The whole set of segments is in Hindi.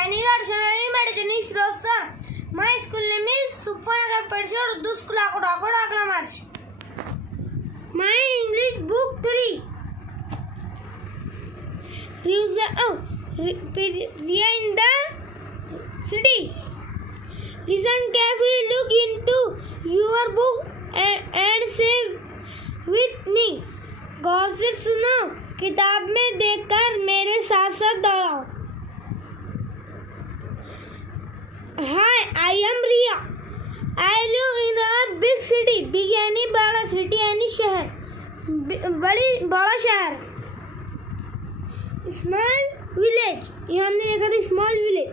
Nainigar General Medicine Professor. My school name is Supanagar Parishad Urdu School Akla March. My English book 3. Ria in the city. Listen carefully, look into your book and say with me. गौर से सुनो, किताब में देखकर मेरे साथ साथ दोहराओ. Hi, I am Ria. I live in a big city. Big यानी बड़ा, city यानी शहर, बड़ा शहर. Small village, ये हमने देखा था. Small village,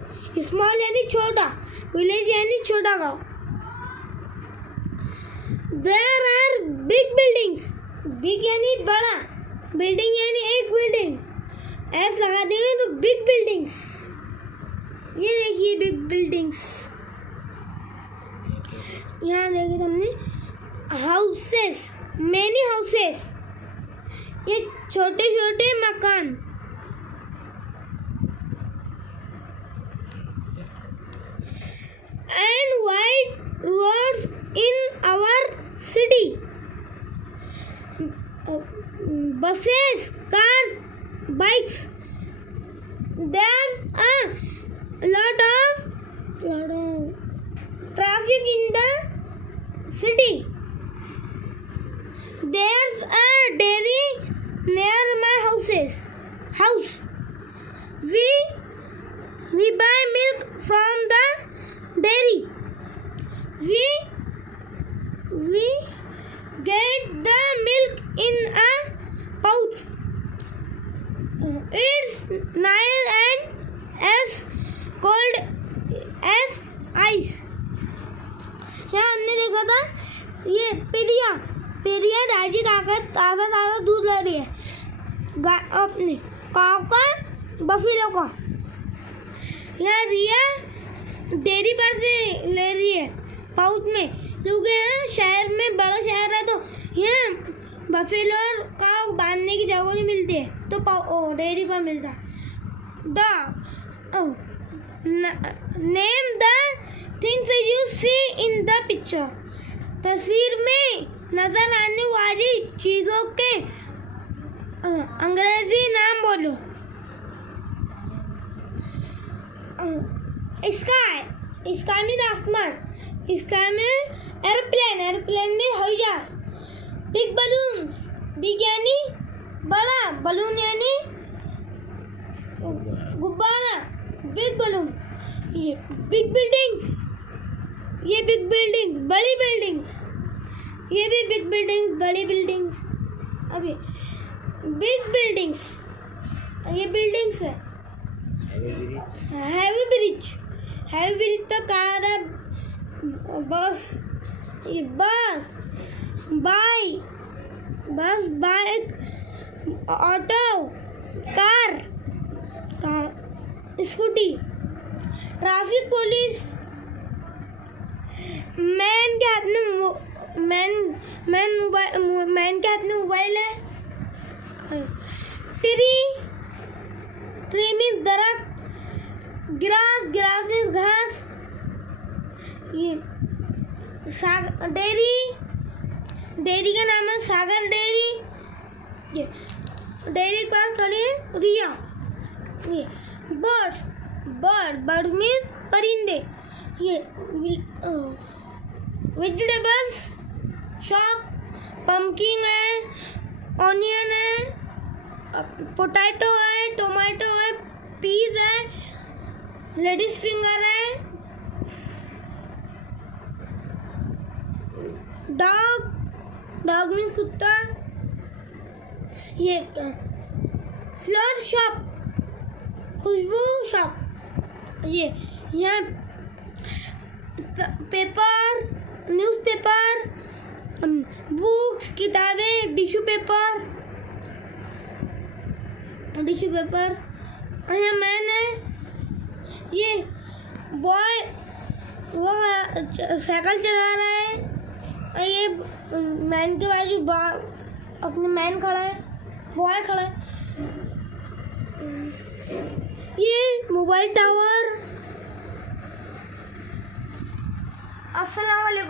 small यानी छोटा, village यानी छोटा गाँव. There are big buildings. Big यानी बड़ा, building यानी एक building. S लगा देंगे तो big buildings. ये देखिए big buildings. यहाँ देखिए हमने houses, many houses. ये छोटे छोटे मकान. And wide roads in our city. Buses, cars, bikes. There's a lot of traffic in the city. There's a dairy near my house. We buy milk from the dairy. We get the milk in a pouch. It's nice and as cold as ice. यहाँ हमने देखा था ये पेरिया दादी ताज़ा दूध ला रही है अपने काव का, बफेलो का. यहाँ रिया डेयरी पर से ले रही है पाउच में, क्योंकि यहाँ शहर में बड़ा शहर है तो यहाँ बफेलो और काव बांधने की जगह नहीं मिलती है, तो डेयरी पर मिलता है. Name the things you see in the picture. तस्वीर में नजर आने वाली चीजों के अंग्रेजी नाम बोलो. स्काई में आसमान, स्काई में एरोप्लेन में हवाई जहाज. बिग बलून, बिग यानी बड़ा, बलून यानी गुब्बारा, बिग बलून. ये बिग बिल्डिंग्स, ये बिग बिल्डिंग्स, बड़ी बिल्डिंग्स. ये भी बिग बिल्डिंग्स, बड़ी बिल्डिंग्स. अभी बिग बिल्डिंग्स, ये बिल्डिंग्स है. हैवी ब्रिज तो कार है, बस, ये बस bike, auto, car, scooty. Traffic police, man के हाथ में मोबाइल है. ट्री में दरख्त, ग्रास में घास. ये डेयरी का नाम है सागर डेयरी. ये डेयरी पर खड़ी है रिया. ये बर्ड मीन्स परिंदे. ये वेजिटेबल्स शॉप, पम्पकिन है, ऑनियन है, पोटैटो है, टोमेटो है, पीज है, लेडीज फिंगर है. डॉग मीन्स कुत्ता. ये फ्लावर शॉप, खुशबू शॉप. ये यहाँ पेपर, न्यूज़पेपर, बुक्स, किताबें, टिश्यू पेपर. यहाँ मैन है. ये बॉय वो साइकिल चला रहा है. ये मैन के बाजू अपने मैन खड़ा है, बॉय खड़ा है. ये मोबाइल टावर अस्सलाम वालेकुम।